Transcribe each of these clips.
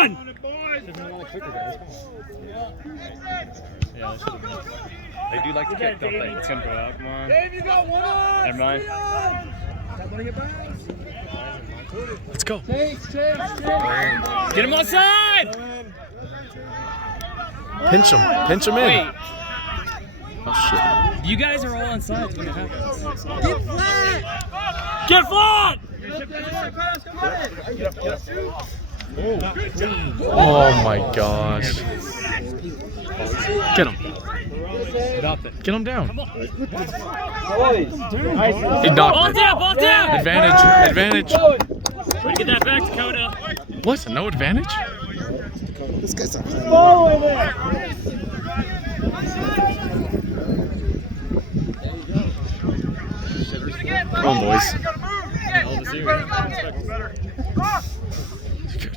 on! Yeah, they do like to kick, don't they? It's gonna go out. Come on. Dave, you got one on. Never mind. Let's go. Chase. Get him onside! Pinch him in. Wait, Oh shit. you guys are all onside when it happens. Get flat. Get flat! Oh my gosh. Get him. Get him down. He knocked Ball it. down, ball down! Advantage. Way to get that back, Dakota. What? No advantage? This guy's not Come on, boys.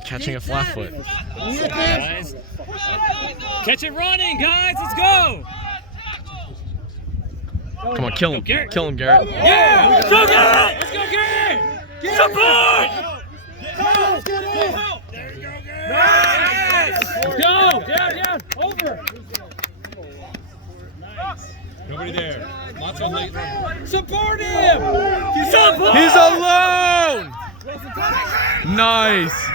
Catching a flat foot. Guys. Catch it running, guys. Let's go. Come on, kill him. Garrett. Kill him, Garrett. Yeah! Go, Garrett! Let's go, Garrett! Support! Go! Down! Over! Nobody there. Lots on Littleton. Support him! Support! He's alone! Nice.